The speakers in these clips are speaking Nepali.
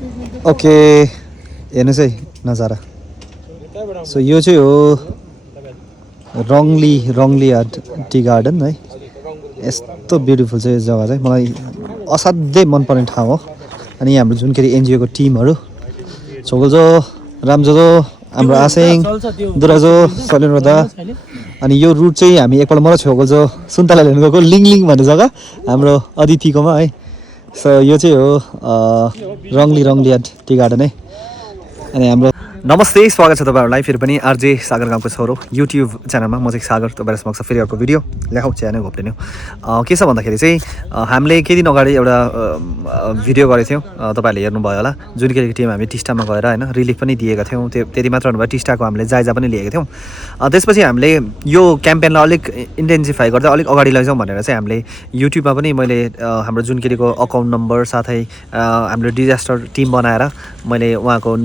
ओके हेर्नुहोस् है नजारा सो यो चाहिँ हो रङली टी गार्डन है यस्तो ब्युटिफुल चाहिँ यो जग्गा चाहिँ मलाई असाध्यै मनपर्ने ठाउँ हो अनि हाम्रो जुनकेरी एनजिओको टिमहरू छोगोल्जो रामजोजो हाम्रो आसेङ दुराजो सलेन्द्र दा अनि यो रुट चाहिँ हामी एकपल्ट मलाई छोगोल्जो सुन्तला लिनु गएको लिङ भन्ने जग्गा हाम्रो अतिथिकोमा है सो यो चाहिँ हो रङली टी गार्डन है अनि हाम्रो नमस्ते स्वागत छ तपाईँहरूलाई फेरि पनि आरजे सागर गाउँको छोरो युट्युब च्यानलमा म चाहिँ सागर तपाईँहरू समक्ष फेरि अर्को भिडियो ल्याउ च्यानल घोप्लिने के छ भन्दाखेरि चाहिँ हामीले केही दिन अगाडि एउटा भिडियो गरेको थियौँ तपाईँहरूले हेर्नुभयो होला जुनकेरीको टिम हामी टिस्टामा गएर होइन रिलिफ पनि दिएका थियौँ त्यति मात्र नभए टिस्टाको हामीले जायजा पनि लिएका थियौँ त्यसपछि हामीले यो क्याम्पेनलाई अलिक इन्टेन्सिफाई गर्दै अलिक अगाडि लैजाउँ भनेर चाहिँ हामीले युट्युबमा पनि मैले हाम्रो जुनकेरीको अकाउन्ट नम्बर साथै हाम्रो डिजास्टर टिम बनाएर मैले उहाँको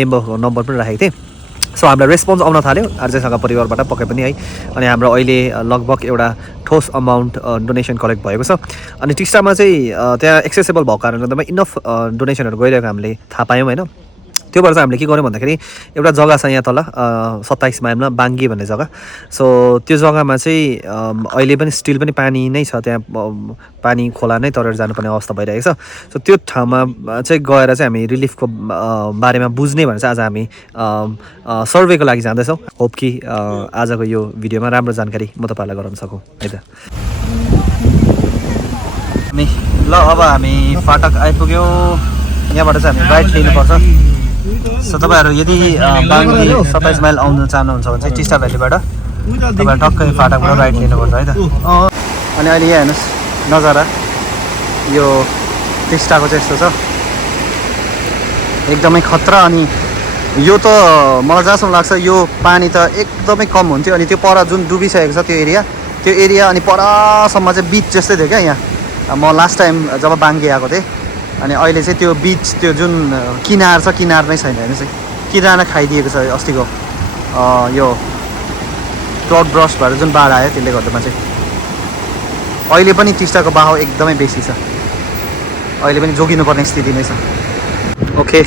मेम्बरको नम्बर पनि राखेको थिएँ सो हामीलाई रेस्पोन्स आउन थाल्यो आरजेसँग परिवारबाट पक्कै पनि है अनि हाम्रो अहिले लगभग एउटा ठोस अमाउन्ट डोनेसन कलेक्ट भएको छ अनि टिस्टामा चाहिँ त्यहाँ एक्सेसेबल भएको कारणले गर्दामा इनफ डोनेसनहरू गइरहेको हामीले थाहा पायौँ होइन त्यो भएर चाहिँ हामीले के गर्यौँ भन्दाखेरि एउटा जग्गा छ यहाँ तल 27 माइलमा बाङ्गी भन्ने जग्गा सो त्यो जग्गामा चाहिँ अहिले पनि स्टिल पनि पानी नै छ त्यहाँ पानी खोला नै तरेर जानुपर्ने अवस्था भइरहेको छ सो त्यो ठाउँमा चाहिँ गएर चाहिँ हामी रिलिफको बारेमा बुझ्ने भनेर चाहिँ आज हामी सर्वेको लागि जाँदैछौँ होप कि आजको यो भिडियोमा राम्रो जानकारी म तपाईँहरूलाई गराउन सकौँ है त ल अब हामी फाटक आइपुग्यौँ यहाँबाट चाहिँ हामी राइट लिनुपर्छ सो तपाईँहरू यदि बाङ्गी 27 माइल आउनु चाहनुहुन्छ भने चाहिँ टिस्टा भ्यालीबाट तपाईँहरू टक्कै फाटकबाट राइट लिनुपर्छ है त अनि अहिले यहाँ हेर्नुहोस् नजारा यो टिस्टाको चाहिँ यस्तो छ एकदमै खतरा अनि यो त मलाई जहाँसम्म लाग्छ यो पानी त एकदमै कम हुन्थ्यो अनि त्यो पर जुन डुबिसकेको छ त्यो एरिया अनि परसम्म चाहिँ बिच जस्तै थियो क्या यहाँ म लास्ट टाइम जब बाङ्गी आएको थिएँ अनि अहिले चाहिँ त्यो बिच त्यो जुन किनार छ किनार नै छैन हेर्नुहोस् है किनार खाइदिएको छ अस्तिको यो क्लाउड ब्रस भएर जुन बाढ आयो त्यसले गर्दामा चाहिँ अहिले पनि टिस्टाको बहाव एकदमै बेसी छ अहिले पनि जोगिनुपर्ने स्थिति नै छ ओके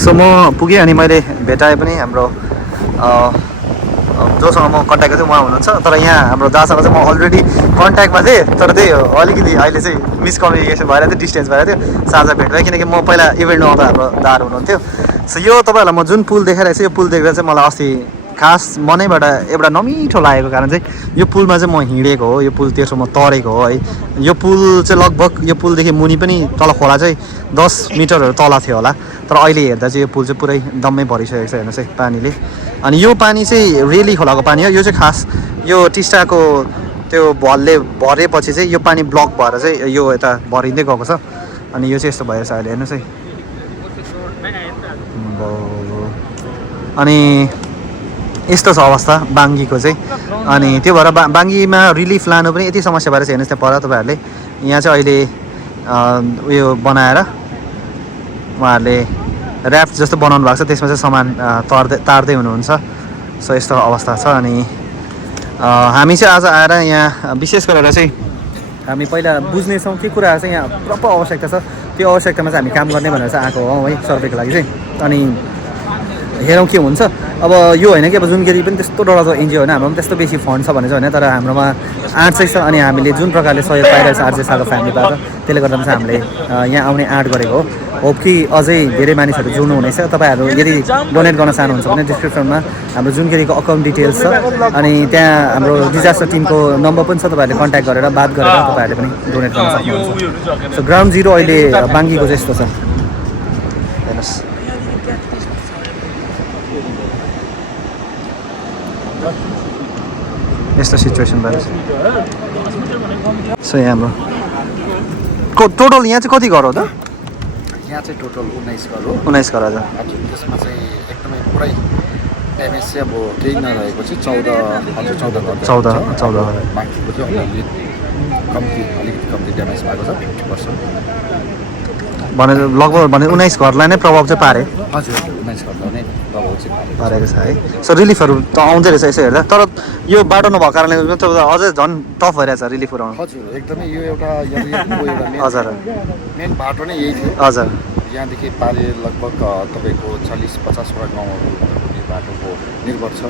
सो म पुगेँ अनि मैले भेटाएँ पनि हाम्रो जोसँग म कन्ट्याक्ट थिएँ उहाँ हुनुहुन्छ तर यहाँ हाम्रो दासँग चाहिँ म अलरेडी कन्ट्याक्टमा थिएँ तर त्यही हो अलिकति अहिले चाहिँ मिसकम्युनिकेसन भएर थियो डिस्टेन्स भएर थियो साझा भेट भयो किनकि म पहिला इभेन्टमा आउँदा हाम्रो दाहरू हुनुहुन्थ्यो सो यो तपाईँहरूलाई म जुन पुल देखाइरहेको छु यो पुल देखेर चाहिँ मलाई अस्ति खास मनैबाट एउटा नमिठो लागेको कारण चाहिँ यो पुलमा चाहिँ म हिँडेको हो यो पुल तेर्सो म तरेको हो है यो पुल चाहिँ लगभग यो पुलदेखि मुनि पनि तल खोला चाहिँ 10 मिटरहरू तल थियो होला तर अहिले हेर्दा चाहिँ यो पुल चाहिँ पुरै दम्मै भरिसकेको छ हेर्नुहोस् है पानीले अनि यो पानी चाहिँ रेली खोलाको पानी हो यो चाहिँ खास यो टिस्टाको त्यो भलले भरेपछि चाहिँ यो पानी ब्लक भएर चाहिँ यो यता भरिँदै गएको छ अनि यो चाहिँ यस्तो भइरहेछ अहिले हेर्नुहोस् है अनि यस्तो छ अवस्था बाङ्गीको चाहिँ अनि त्यो भएर बाङ्गीमा रिलिफ लानु पनि यति समस्या भएर चाहिँ हेर्नुहोस् त्यहाँ पर तपाईँहरूले यहाँ चाहिँ अहिले उयो बनाएर उहाँहरूले ऱ्याफ्ट जस्तो बनाउनु भएको छ त्यसमा चाहिँ सामान तार्दै हुनुहुन्छ सो यस्तो अवस्था छ अनि हामी चाहिँ आज आएर यहाँ विशेष गरेर चाहिँ हामी पहिला बुझ्नेछौँ के कुराहरू चाहिँ यहाँ प्रपर आवश्यकता छ त्यो आवश्यकतामा चाहिँ हामी काम गर्ने भनेर चाहिँ आएको हौँ है सर्वेको लागि चाहिँ अनि हेरौँ के हुन्छ अब यो होइन कि अब जुनकेरी पनि त्यस्तो डरलाग्दो एनजिओ होइन हाम्रोमा त्यस्तो बेसी फन्ड छ भने चाहिँ होइन तर हाम्रोमा 8 चाहिँ छ अनि हामीले जुन प्रकारले सहयोग पाइरहेको छ आरजे सागर फ्यामिलीबाट त्यसले गर्दा चाहिँ हामीले यहाँ आउने आँट गरेको हो होप कि अझै धेरै मानिसहरू जोड्नु हुनेछ तपाईँहरू यदि डोनेट गर्न चाहनुहुन्छ भने डिस्क्रिप्सनमा हाम्रो जुनकेरीको अकाउन्ट डिटेल्स छ अनि त्यहाँ हाम्रो डिजास्टर टिमको नम्बर पनि छ तपाईँहरूले कन्ट्याक्ट गरेर बात गरेर तपाईँहरूले पनि डोनेट गर्न सक्नुहुन्छ सो ग्राउन्ड जिरो अहिले बाङ्गीको चाहिँ यस्तो छ हेर्नुहोस् यस्तो सिचुएसन भएर सो यहाँ हाम्रो टोटल यहाँ चाहिँ कति घर हो त यहाँ चाहिँ टोटल 19 घर हो 19 घर हजुर त्यसमा चाहिँ एकदमै पुरै ड्यामेज चाहिँ अब केही नरहेको चाहिँ 14 घर 14 बाँकीको चाहिँ अलिकति कम्ती ड्यामेज भएको छ 50% भने लगभग भने 19 घरलाई नै प्रभाव चाहिँ पारे हजुर 19 घरलाई नै प्रभाव चाहिँ पारेको छ है सो रिलिफहरू त आउँदै रहेछ यसो हेर्दा तर यो बाटो नभएको कारणले अझै झन् टफ भइरहेछ रिलिफहरू आउनु हजुर एकदमै यो एउटा हजुर मेन बाटो नै यही थियो हजुर यहाँदेखि पारे लगभग तपाईँको 40-50वटा गाउँहरू यो बाटोको निर्भर छ।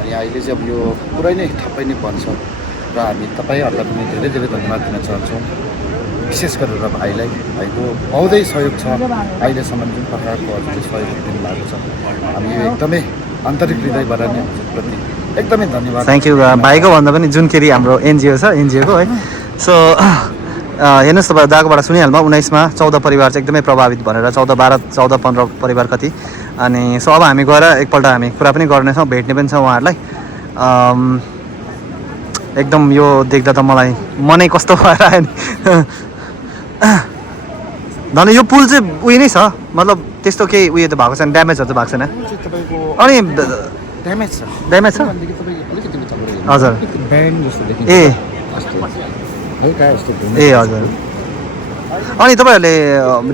अनि अहिले चाहिँ अब यो पुरै नै ठप्पै नै बन्छ र हामी तपाईँहरूलाई पनि धेरै धेरै धन्यवाद दिन चाहन्छौँ। विशेष गरेर भाइको बहुतै सहयोग छ अहिलेसम्म जुन प्रकारको हजुरले सहयोग दिनुभएको छ। हामी यो एकदमै आन्तरिक हृदयबाट नै हजुरप्रति एकदमै धन्यवाद। Thank you. भाइको भन्दा पनि जुनकेरी हाम्रो एनजिओ छ, एनजिओको है। सो हेर्नुहोस् तपाईँ दाकोबाट सुनिहाल्नु 19मा 14 परिवार चाहिँ एकदमै प्रभावित भनेर 14, 12, 14, 15 परिवार कति। अनि सो अब हामी गएर एकपल्ट हामी कुरा पनि गर्नेछौँ, भेट्ने पनि छ उहाँहरूलाई। एकदम यो देख्दा त मलाई मनै कस्तो भएर आयो नि। धन यो पुल चाहिँ उयो नै छ, मतलब त्यस्तो केही उयो त भएको छैन, ड्यामेजहरू त भएको छैन। अनि ड्यामेज छ, ड्यामेज छ हजुर। ए ए हजुर। अनि तपाईँहरूले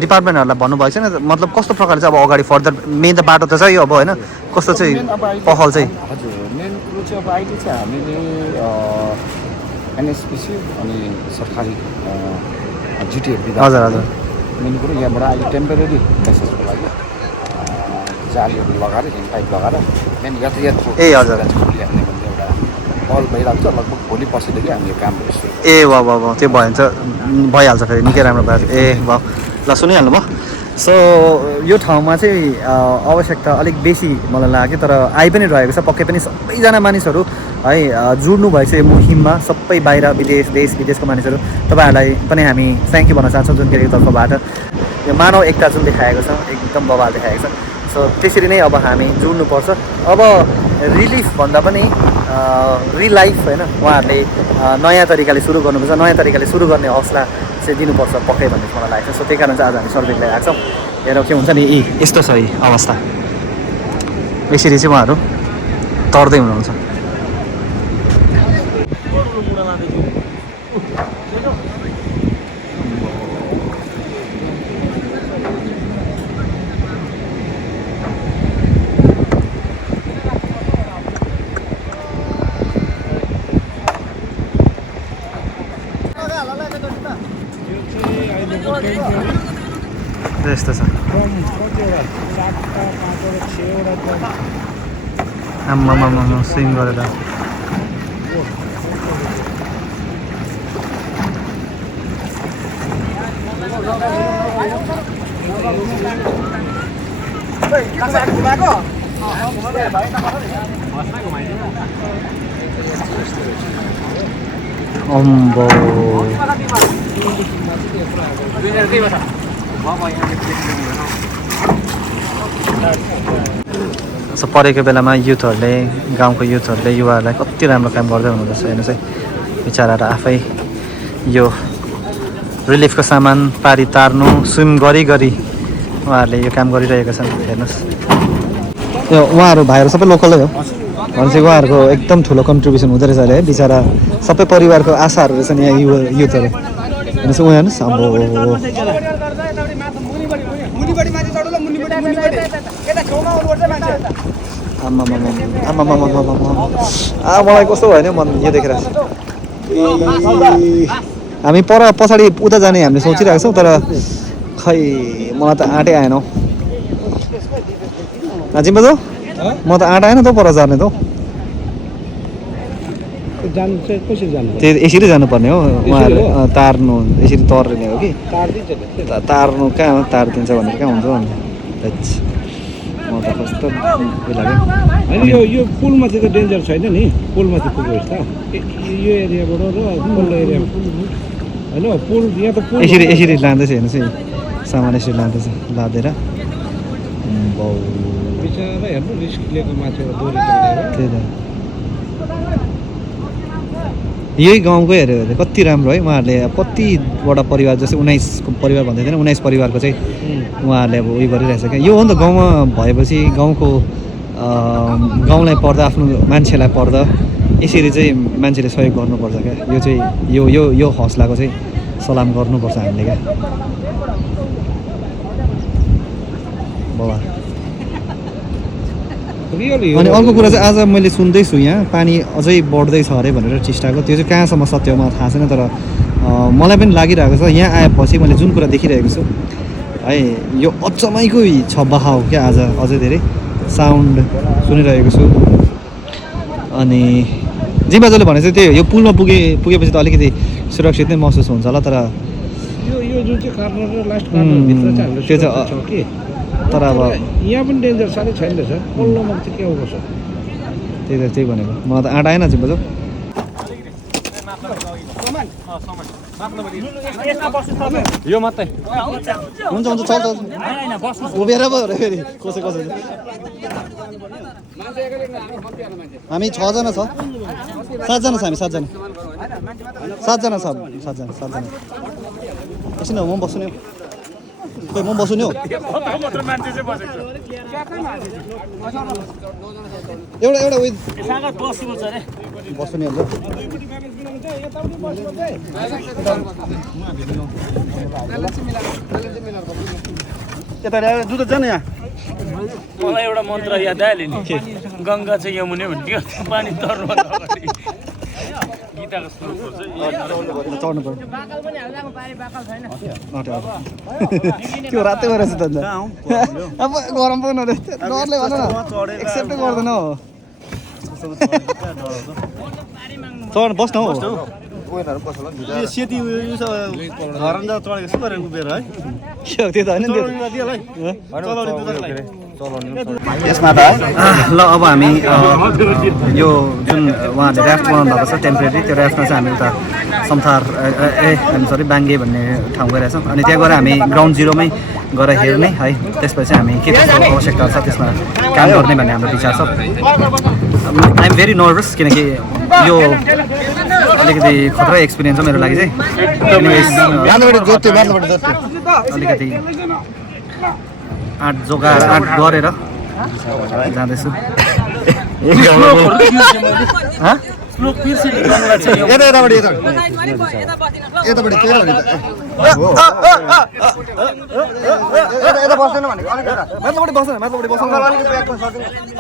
डिपार्टमेन्टहरूलाई भन्नुभएको छैन, मतलब कस्तो प्रकारले चाहिँ अब अगाडि फर्दर मेन त बाटो त छ यो अब होइन, कस्तो चाहिँ पहल चाहिँ? हजुर, मेन कुरो चाहिँ अब अहिले चाहिँ हामीले एनएसपिसी अनि सरकारी जिटिहरू हजुर हजुर मेन कुरो यहाँबाट अहिले टेम्परेरी बेसिसको लागि जालीहरू लगाएर पाइप लगाएर मेन यातायातको ए हजुर ल्याउने भन्ने एउटा पहल भइरहेको छ। लगभग भोलि पछिदेखि हामीले काम गर्छौँ। ए वाह वाह वाह, त्यो भयो भने चाहिँ भइहाल्छ फेरि, निकै राम्रो भयो। ए वाह, ल सुनिहाल्नु भयो। सो यो ठाउँमा चाहिँ आवश्यकता अलिक बेसी मलाई लाग्यो, तर आइ पनि रहेको छ पक्कै पनि। सबैजना मानिसहरू है जुड्नु भएछ यो मुहिममा, सबै बाहिर विदेश देश विदेशको मानिसहरू। तपाईँहरूलाई पनि हामी थ्याङ्क यू भन्न चाहन्छौँ जुनकेरीको तर्फबाट। यो मानव एकता जुन देखाएको छ एकदम बवाल देखाएको छ। सो त्यसरी नै अब हामी जुड्नुपर्छ। अब रिलिफ भन्दा पनि रिलाइफ होइन, उहाँहरूले नयाँ तरिकाले सुरु गर्नुपर्छ, नयाँ तरिकाले सुरु गर्ने हौसला चाहिँ दिनुपर्छ पक्कै भन्ने मलाई लागेको छ। सो त्यही कारण चाहिँ आज हामी सर्भे ल्याएको छौँ। हेरौँ के हुन्छ नि। यस्तो छ यी अवस्था, यसरी चाहिँ उहाँहरू तर्दै हुनुहुन्छ। यस्तो छ आम्मामामा स्विङ गरेर। अम्बो परेको बेलामा युथहरूले, गाउँको युथहरूले, युवाहरूलाई कति राम्रो काम गर्दै हुनुहुँदछ। हेर्नुहोस् है, बिचराहरू आफै यो रिलिफको सामान पारी तार्नु, स्विम गरी उहाँहरूले यो काम गरिरहेका छन्। हेर्नुहोस् यो उहाँहरू भाइहरू सबै लोकलै हो भनेपछि उहाँहरूको एकदम ठुलो कन्ट्रिब्युसन हुँदो रहेछ अहिले है। बिचरा सबै परिवारको आशाहरू रहेछ नि यहाँ युथहरू। हेर्नुहोस् उहाँ हेर्नुहोस्, अब मलाई कस्तो भयो नि मन यो देखेर। हामी पछाडि उता जाने हामीले सोचिरहेको छौँ, तर खै मलाई त आँटै आएन हौ। जिम्बा त म त आँट आएन त पर जाने त। त्यो यसरी जानुपर्ने हो, उहाँहरू तार्नु यसरी तर्ने हो कि तार्नु कहाँ तारिदिन्छ भनेर कहाँ हुन्छ भने म त कस्तो उयो लाग्यो। होइन यो पुलमाथि त डेन्जर छैन नि, पुलमाथि पुग्नुहोस् त यो एरियाबाट र पुल्लो एरियामा होइन। पुल यहाँ त पुल यसरी लाँदैछ। हेर्नुहोस् है, सामान यसरी लाँदैछ, लादेर बिचरा हेर्नु रिस्क लिएको माथिबाट दोरी चढेर। त्यही त यही गाउँकै हेऱ्यो भने कति राम्रो है। उहाँहरूले अब कतिवटा परिवार, जस्तै 19को परिवार भन्दै थिएन, 19 परिवारको चाहिँ उहाँहरूले अब उयो गरिरहेछ क्या। यो हो नि त गाउँमा भएपछि गाउँलाई पर्दा, आफ्नो मान्छेलाई पर्दा यसरी चाहिँ मान्छेले सहयोग गर्नुपर्छ क्या। यो चाहिँ यो हौसलाको चाहिँ सलाम गर्नुपर्छ हामीले क्या। बाबा अनि अर्को कुरा चाहिँ आज मैले सुन्दैछु यहाँ पानी अझै बढ्दैछ अरे भनेर टिस्टाको। त्यो चाहिँ कहाँसम्म सत्य हो मलाई थाहा छैन, तर मलाई पनि लागिरहेको छ यहाँ आएपछि मैले जुन कुरा देखिरहेको छु है यो अचम्मैको छ बहाउ क्या आज अझै धेरै साउन्ड सुनिरहेको छु अनि जिम्बाजोले भने चाहिँ त्यही हो यो पुलमा पुगेपछि त अलिकति सुरक्षित नै महसुस हुन्छ होला तर यो जुन चाहिँ कर्नर र लास्ट कर्नर भित्र चाहिँ हाम्रो त्यो चाहिँ छ कि तर अब यहाँ पनि डेन्जर साह्रै छैन रहेछ पल्लोमा चाहिँ के गर्छ त्यही भनेको मलाई त आँट आएन जिम्बाजो यो मात्रै हुन्छ चल उभिएर पो फेरि कसै हामी 6 जना छ 7 जना छ हामी 7 जना एकछिन म बस्छु नि खोइ म बस्छु नि हौ एउटा उयो बस्छु नि हुन्छ यता दुध छ नि यहाँ मलाई एउटा मन्त्र याद आयो नि गङ्गा चाहिँ यमुने भन्थ्यो पानी तर्नुभन्दा अगाडि गीताको श्लोकहरू चाहिँ चढ्नु पर्यो त्यो रातै गएर त अब गरम पनि डरले भन न एक्सेप्टै गर्दैन हो चढ बस्नु हौ सेती घरन्दा चढेको यस्तो गरेर उभिएर है के हो त्यो त होइन यसमा त ल अब हामी यो जुन उहाँले ऱ्याफ्ट बनाउनु भएको छ टेम्परेरी त्यो ऱ्याफ्टमा चाहिँ हामी उता समथार सरी बाङ्गे भन्ने ठाउँ गइरहेछौँ अनि त्यहाँ गएर हामी ग्राउन्ड जिरोमै गएर हेर्ने है त्यसपछि हामी के कस्तो आवश्यकता छ त्यसमा काम गर्ने भन्ने हाम्रो विचार छ आइ एम भेरी नर्भस किनकि यो अलिकति खतरा एक्सपिरियन्स हो मेरो लागि चाहिँ अलिकति आँट गरेर जाँदैछु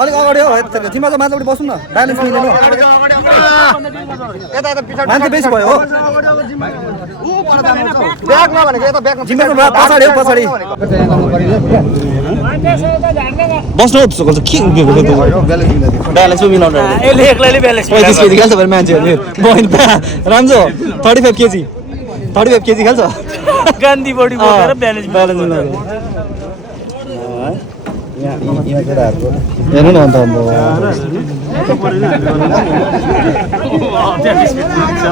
अलिक अगाडि हो तिमीमा त माथिल्लोपट्टि बस्नु न ब्यालेन्स मिलेन मान्छे बेसी भयो हो पछाडि बस्नु के ब्यालेन्स मिलाउनु खेल्छ भने मान्छेहरूले राम्रो 35 केजी खेल्छ गान्धी बडी बोकेर ब्यालेन्स हेर्नु न अन्त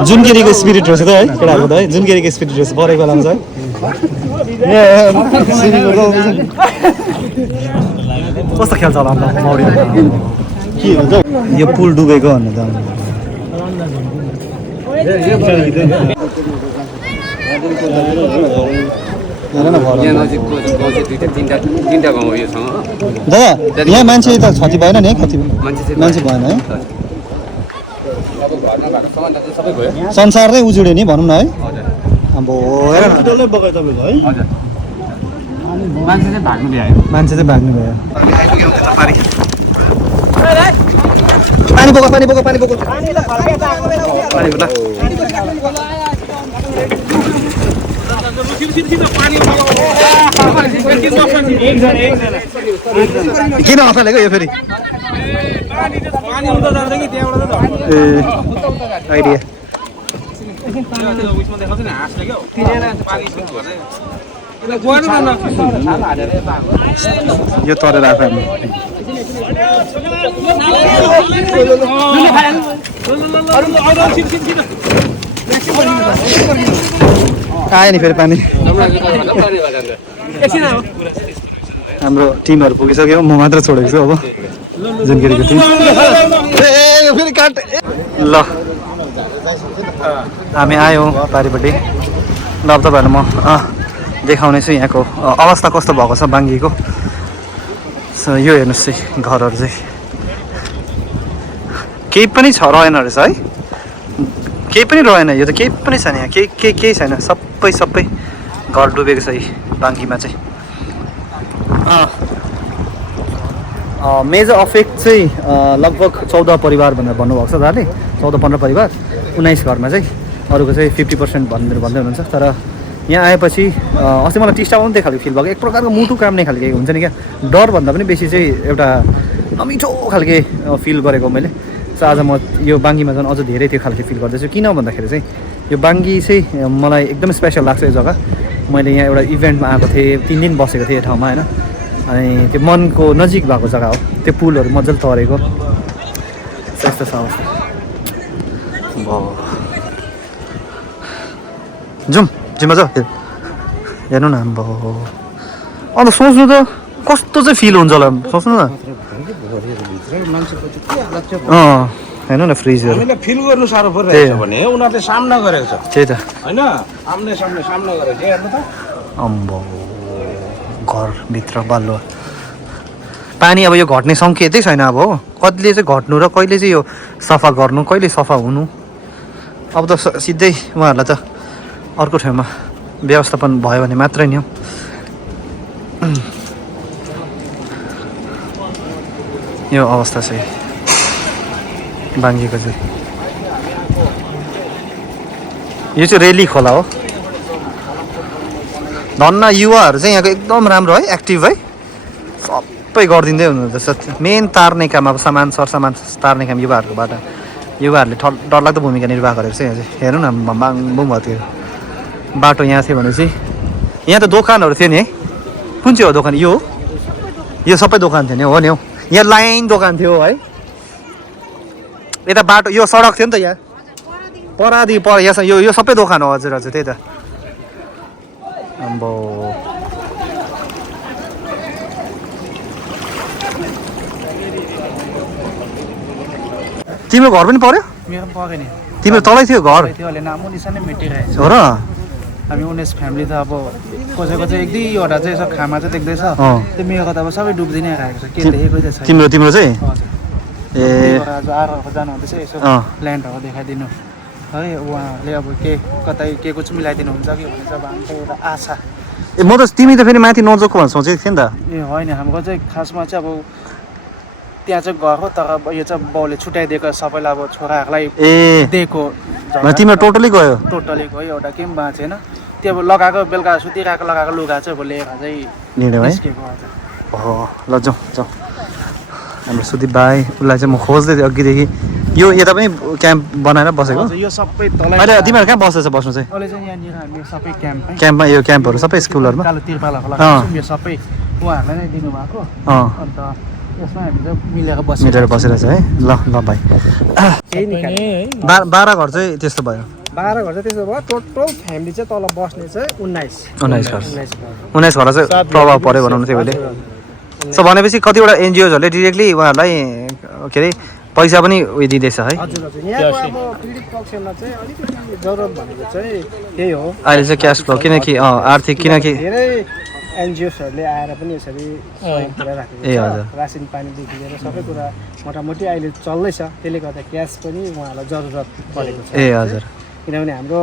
जुनकेरीको स्पिरिट रहेछ त है केटाहरूको त है जुनकेरीको स्पिरिट रहेछ परेको बेलामा चाहिँ कस्तो खेल्छ होला अन्त मौरी के हुन्छ यो पुल डुबेको भन्नु त दादा यहाँ मान्छे त क्षति भएन नि है मान्छे भएन है संसार नै उजुड्यो नि भनौँ न है अब हेर मान्छे चाहिँ भाग्नु भयो पानी बोक किन हँसालेको यो फेरि आइडिया यो तरेर आएको आयो नि फेरि पानी हाम्रो टिमहरू पुगिसक्यो म मात्र छोडेको छु अब जनकेरीको टिम फेरि काट ल हामी आयौँ पारिपट्टि ल अब तपाईँहरूलाई म देखाउने छु यहाँको अवस्था कस्तो भएको छ बाङ्गीको यो हेर्नुहोस् है घरहरू चाहिँ केही पनि रहेन रहेछ है केही पनि रहेन यो त केही पनि छैन यहाँ केही छैन सबै घर डुबेको छ है बाङ्गीमा चाहिँ मेजर अफेक्ट चाहिँ लगभग 14 परिवार भनेर भन्नुभएको छ दाले 14-15 परिवार 19 घरमा चाहिँ अरूको चाहिँ 50% भन्दै हुनुहुन्छ तर यहाँ आएपछि अस्ति मलाई टिस्टामा पनि त्यही खालको फिल भएको एक प्रकारको मुटु काम्ने खालको हुन्छ नि क्या डरभन्दा पनि बेसी चाहिँ एउटा नमिठो खालके फिल गरेको मैले सो आज म यो बाङ्गीमा झन् अझ धेरै त्यो खालको फिल गर्दैछु किन भन्दाखेरि चाहिँ यो बाङ्गी चाहिँ मलाई एकदम स्पेसल लाग्छ यो जग्गा मैले यहाँ एउटा इभेन्टमा आएको थिएँ 3 दिन बसेको थिएँ यो ठाउँमा होइन अनि त्यो मनको नजिक भएको जग्गा हो त्यो पुलहरू मजाले तरेको यस्तो छ अवस्था जाउँ जिम्मा जाऊ हेर्नु न अब अन्त सोच्नु त कस्तो चाहिँ फिल हुन्छ होला सोच्नु न हेर्नु न फ्रिजहरू हामीले फिल गर्नु साह्रो परिरहेछ भने उनीहरूले सामना गरेको छ त्यही त होइन आम्ने सामने सामना गरेको छ हेर्नु त अम्बो घरभित्र बालुवा पानी अब यो घट्ने सङ्केतै छैन अब हो कहिले चाहिँ घट्नु र कहिले चाहिँ यो सफा गर्नु कहिले सफा हुनु अब त सिधै उहाँहरूलाई त अर्को ठाउँमा व्यवस्थापन भयो भने मात्रै नि हो यो अवस्था चाहिँ बाङ्गीको चाहिँ यो चाहिँ रेली खोला हो धन्न युवाहरू चाहिँ यहाँको एकदम राम्रो है एक्टिभ है सबै गरिदिँदै हुनुहुन्छ मेन तार्ने काम अब सामान सरसामान तार्ने काम युवाहरूले डरलाग्दो भूमिका निर्वाह गरेको छ यहाँ चाहिँ हेर्नु न बाङबुङ भयो त्यो बाटो यहाँ थियो भने चाहिँ यहाँ त दोकानहरू थियो नि है कुन चाहिँ हो दोकान यो सबै दोकान थियो नि हो नि हौ यहाँ लाइन दोकान थियो है यता बाटो यो सडक थियो नि त यहाँ परादी यहाँ यो सबै दोकान हो हजुर हजुर त्यही त अम्बो तिम्रो घर पनि पर्यो मेरो पक्कै नि तिम्रो तलै थियो घर त्यो अहिले नामो निशानै मेटिरहेको छ हो र हामी 19 फ्यामिली त अब कसैको चाहिँ 1-2वटा चाहिँ यसो खामा चाहिँ देख्दैछ त्यो मेरोको त अब सबै डुब्दिनै आएको छ के देखेको चाहिँ छैन तिम्रो चाहिँ ए आज आरहरुको जानु हुँदैछ यसो ल्यान्डहरू देखाइदिनु है उहाँले अब कतै के कुछ मिलाइदिनु हुन्छ कि भन्ने चाहिँ अब हाम्रो एउटा आशा ए म त तिमी त फेरि माथि नजोको भनेर सोचेको थिएँ नि त ए होइन हाम्रो चाहिँ खासमा चाहिँ अब त्यहाँ चाहिँ गएको तर यो चाहिँ बाउले छुट्याइदिएको सबैलाई अब छोराहरूलाई दिएको तिम्रो टोटली गयो गयो एउटा के पनि बाँचेन त्यो अब लगाएको बेलुका सुतिरहेको लगाएको लुगा चाहिँ अब लिएर चाहिँ निस्केको आज ल जाउँ हाम्रो सुदीप भाइ उसलाई चाहिँ म खोज्दै थिएँ अघिदेखि यो यता पनि क्याम्प बनाएर बसेको यो सबै तल अहिले तिमीहरू कहाँ बस्दैछ बस्नु चाहिँ अहिले चाहिँ यहाँनिर हामी सबै क्याम्पमा यो क्याम्पहरू सबै स्कुलहरूमा कालो तिरपालहरू लगाएको यो सबै उहाँहरूलाई नै दिनुभएको अन्त यसमा हामी चाहिँ मिलेर बसिरहेछ है ल भाइ 12 घर चाहिँ त्यस्तो भयो 12 घर चाहिँ त्यसो भयो टोटल फ्यामिली चाहिँ तल बस्ने चाहिँ 19 घर चाहिँ प्रभाव पर्यो भनौँ थियो अहिले सो भनेपछि कतिवटा एनजिओजहरूले डिरेक्टली उहाँहरूलाई के अरे पैसा पनि उयो दिँदैछ है यहाँको अब पीडित पक्षमा चाहिँ अलिकति जरुरत भनेको चाहिँ त्यही हो अहिले चाहिँ क्यास फ्लो किनकि आर्थिक किनकि धेरै एनजिओसहरूले आएर पनि यसरी सहयोग पुऱ्याइराखेको छ रासिन पानीदेखि लिएर सबै कुरा मोटामोटी अहिले चल्दैछ त्यसले गर्दा क्यास पनि उहाँहरूलाई जरुरत परेको छ हजुर किनभने हाम्रो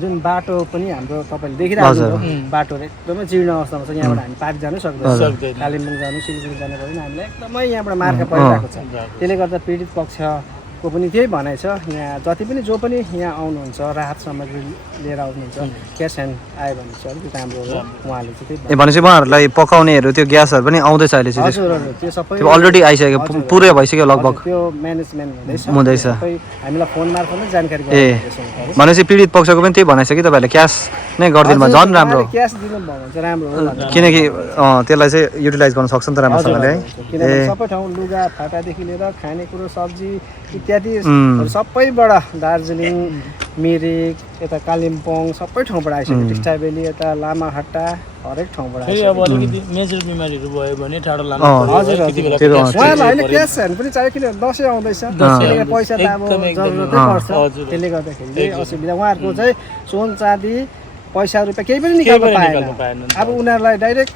जुन बाटो पनि हाम्रो तपाईँले देखिरहेको बाटोहरू एकदमै जीर्ण अवस्थामा छ यहाँबाट हामी पारि जानु सक्दैन कालिम्पोङ जानु सिलगढी जानु भयो भने हामीलाई एकदमै यहाँबाट मार्ग परिरहेको छ त्यसले गर्दा पीडित पक्षको पनि त्यही भनाइ छ यहाँ जति पनि जो पनि यहाँ आउनुहुन्छ राहत सामग्री लिएर आउनुहुन्छ क्यास ह्यान्ड आयो भने चाहिँ अलिकति राम्रो हो उहाँले चाहिँ भनेपछि उहाँहरूलाई पकाउनेहरू त्यो ग्यासहरू पनि आउँदैछ अहिले चाहिँ त्यो सबै अलरेडी आइसक्यो पुरै भइसक्यो लगभग त्यो म्यानेजमेन्ट हुँदैछ हामीलाई फोन मार्फतमै जानकारी गराउँदैछौँ भनेपछि पीडित पक्षको पनि त्यही भनाइसक्यो कि तपाईँहरूले क्यास नै गरिदिनु भयो झन् राम्रो क्यास दिनु भयो भने चाहिँ राम्रो हो किनकि त्यसलाई चाहिँ युटिलाइज गर्न सक्छ नि त राम्रोसँगले है किनभने सबै ठाउँ लुगा फाटादेखि लिएर खानेकुरो सब्जी इत्यादि सबैबाट दार्जिलिङ मिरिक यता कालिम्पोङ सबै ठाउँबाट आइसक्यो टिस्टा भ्याली यता लामाहट्टा हरेक ठाउँबाट आइसक्यो अब अलिकति मेजर बिमारीहरू भयो भने टाढो लानु हजुर उहाँलाई होइन क्यास ह्यान्ड पनि चाहियो किनभने दसैँ आउँदैछ पैसा त अब जरुरतै पर्छ त्यसले गर्दाखेरि असुविधा उहाँहरूको चाहिँ सुन चाँदी पैसा रुपियाँ केही पनि निकाल्नु पाएन अब उनीहरूलाई डाइरेक्ट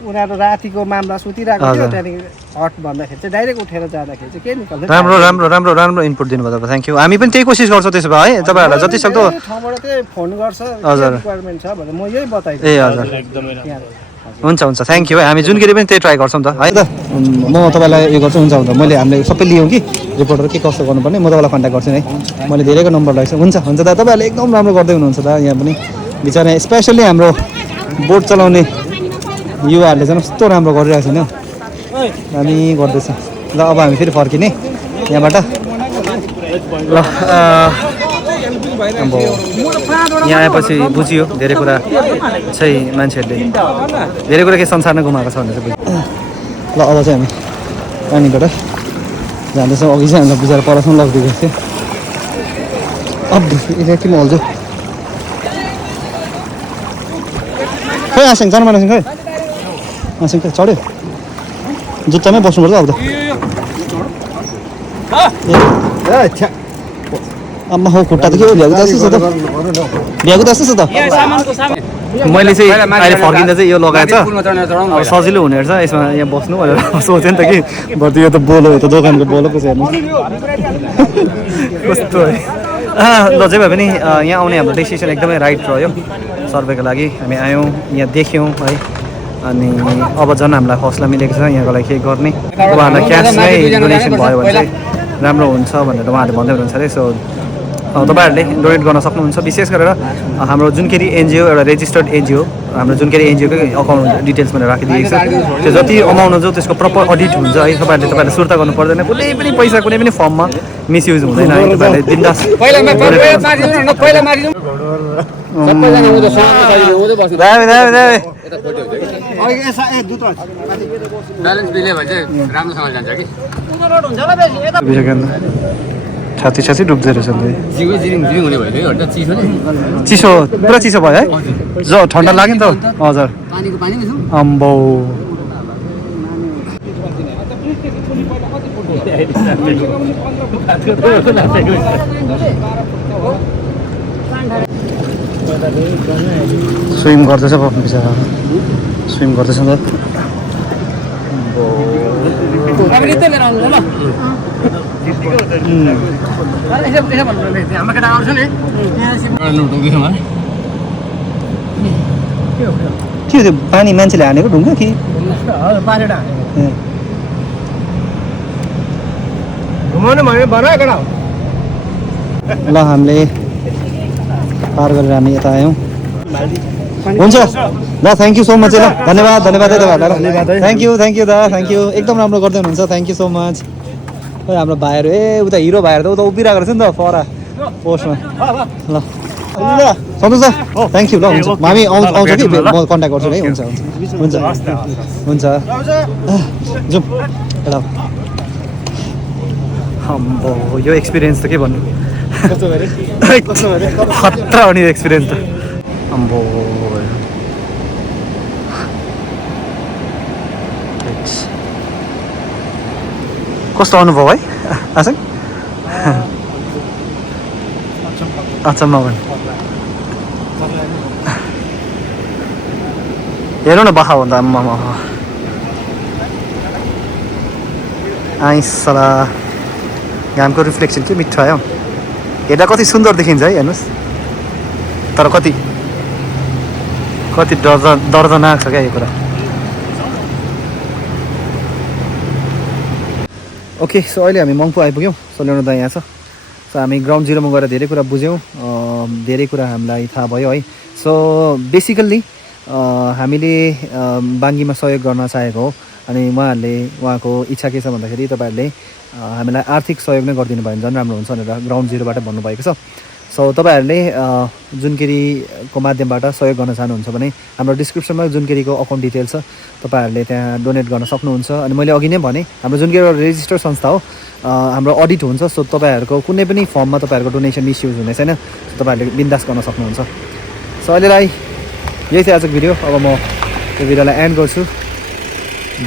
उनीहरू रातिको मामला सुतिरहेको थियो त्यहाँदेखि हट भन्दाखेरि चाहिँ डाइरेक्ट उठेर जाँदाखेरि चाहिँ के निकाल्छ राम्रो इनपुट दिनुभयो तपाईँ थ्याङ्क यू हामी पनि त्यही कोसिस गर्छौँ त्यसो भए है तपाईँहरूलाई जति सक्दो ठाउँबाट चाहिँ फोन गर्छ रिक्वायरमेन्ट छ भनेर म यही बताइदिन्छु ए हजुर हुन्छ थ्याङ्क यू है हामी जुनकेरी पनि त्यही ट्राई गर्छौँ त है त म तपाईँलाई यो गर्छु हुन्छ मैले हामीले सबै लियौँ कि रिपोर्टर के कस्तो गर्नुपर्ने म तपाईँलाई कन्ट्याक्ट गर्छु है मैले धेरैको नम्बर लगाएको छु हुन्छ त तपाईँहरूले एकदम राम्रो गर्दै हुनुहुन्छ त यहाँ पनि बिचरा स्पेसल्ली हाम्रो बोट चलाउने युवाहरूले चाहिँ कस्तो राम्रो गरिरहेको छ नि हामी गर्दैछ ल अब हामी फेरि फर्किने यहाँबाट ल अब यहाँ आएपछि बुझियो धेरै कुरा चाहिँ मान्छेहरूले धेरै कुरा के संसारमा गुमाएको छ भनेर चाहिँ बुझ्यो ल अब चाहिँ हामी पानीबाट जाँदैछौँ अघि चाहिँ हामीलाई बिचरा परसम्म लगिदिएको थियो अब एकछिन हाल्छु खै आसिङ जानु मानेसिङ खै आसिङ खै चढ्यो जुत्तामै बस्नुपर्छ अब त आम्मा हो खुट्टा त के हो भ्याएको जस्तो छ त भ्याएको जस्तो छ त मैले चाहिँ अहिले फर्किँदा चाहिँ यो लगाएछ अब सजिलो हुने रहेछ यसमा यहाँ बस्नु भनेर सोचेँ नि त कि बरु यो त बोलो यो त दोकानको बोलो पो छ हेर्नु कस्तो है ल जे भए पनि यहाँ आउने हाम्रो डिसिसन एकदमै राइट रह्यो सर्वेको लागि हामी आयौँ यहाँ देख्यौँ है अनि अब झन् हामीलाई हौसला मिलेको छ यहाँको लागि केही गर्ने उहाँहरूलाई क्यास नै डोनेसन भयो भने चाहिँ राम्रो हुन्छ भनेर उहाँहरूले भन्दै हुनुहुन्छ अरे सो तपाईँहरूले डोनेट गर्न सक्नुहुन्छ विशेष गरेर हाम्रो जुनकेरी एनजिओ एउटा रेजिस्टर्ड एनजिओ हाम्रो जुनकेरी एनजिओकै अकाउन्ट डिटेल्स भनेर राखिदिएको छ त्यो जति अमाउन्ट हुन्छ त्यसको प्रपर अडिट हुन्छ है तपाईँहरूले सुर्ता गर्नु पर्दैन कुनै पनि पैसा कुनै पनि फर्ममा मिसयुज हुँदैन है तपाईँहरूले बिन्दास छाती छाती डुब्दै रहेछ चिसो पुरा चिसो भयो है जो ठन्डा लाग्यो नि त हजुर अम्बो स्विम गर्दैछ बिचरा स्विम गर्दैछ नि के हो त्यो पानी मान्छेले हानेको ढुङ्गा कि ल हामीले पार गरेर हामी यता आयौँ हुन्छ ल थ्याङ्क यू सो मच ल धन्यवाद धन्यवाद है तपाईँहरूलाई थ्याङ्क यू दा थ्याङ्क यू एकदम राम्रो गर्दै हुनुहुन्छ थ्याङ्क यू सो मच खै हाम्रो भाइहरू उता हिरो भाइहरू त उता उभिरहेको रहेछ नि त फरा पोस्टमा ल सन्तोष दा थ्याङ्क यू ल हुन्छ हामी आउँछ कि म कन्ट्याक्ट गर्छु है हुन्छ हुन्छ हुन्छ जाउँ ल अम्बो यो एक्सपिरियन्स त के भन्नु खतरा हो नि एक्सपिरियन्स त अम्बो कस्तो अनुभव है आसन अचम्म भयो हेरौँ न बखा भन्दा आम्मा आइसला घामको रिफ्लेक्सन के मिठो आयो हेर्दा कति सुन्दर देखिन्छ है हेर्नुहोस् तर कति दर्दनाक छ क्या यो कुरा ओके सो अहिले हामी मङ्पू आइपुग्यौँ सल्याउनु दा यहाँ छ सो हामी ग्राउन्ड जिरोमा गएर धेरै कुरा बुझ्यौँ धेरै कुरा हामीलाई थाहा भयो है सो बेसिकल्ली हामीले बाङ्गीमा सहयोग गर्न चाहेको हो अनि उहाँको इच्छा के छ भन्दाखेरि तपाईँहरूले हामीलाई आर्थिक सहयोग नै गरिदिनु भयो भने झन् राम्रो हुन्छ भनेर ग्राउन्ड जिरोबाट भन्नुभएको छ सो तपाईँहरूले जुनकेरीको माध्यमबाट सहयोग गर्न चाहनुहुन्छ भने हाम्रो डिस्क्रिप्सनमा जुनकेरीको अकाउन्ट डिटेल्स छ तपाईँहरूले त्यहाँ डोनेट गर्न सक्नुहुन्छ अनि मैले अघि नै भने हाम्रो जुनकेरी एउटा रेजिस्टर्ड संस्था हो हाम्रो अडिट हुन्छ सो तपाईँहरूको कुनै पनि फर्ममा तपाईँहरूको डोनेसन मिसयुज हुने छैन तपाईँहरूले बिन्दास गर्न सक्नुहुन्छ सो अहिलेलाई यही थियो आजको भिडियो अब म यो भिडियोलाई एन्ड गर्छु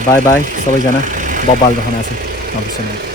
बाई बाई सबैजना बब्बाल रहन आछु नमस्ते